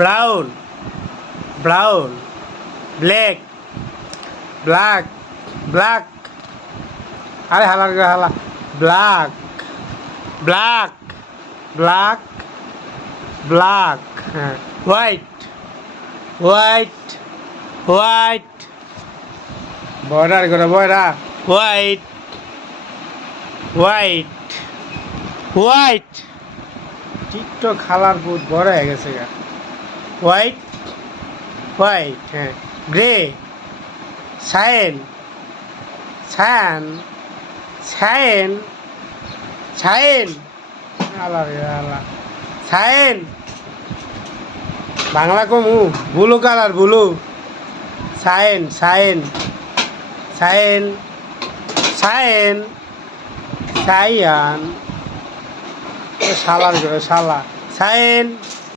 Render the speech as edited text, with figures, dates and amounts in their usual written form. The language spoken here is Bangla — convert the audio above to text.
brown brown black black black আরে হালা হালা ব্ল্যাক ব্ল্যাক ব্ল্যাক ব্ল্যাক হ্যাঁ হোয়াইট হোয়াইট হোয়াইট বর্ডার করে বয়রা হোয়াইট হোয়াইট হোয়াইট টিকটক খালার বহুত বড় হয়ে গেছে গা হোয়াইট হোয়াইট হ্যাঁ grey cyan cyan cyan cyan আল্লাহ রে আল্লাহ সায়েন বাংলা কমু blue colour blue cyan cyan cyan cyan cyan শালার করে শালা সায়েন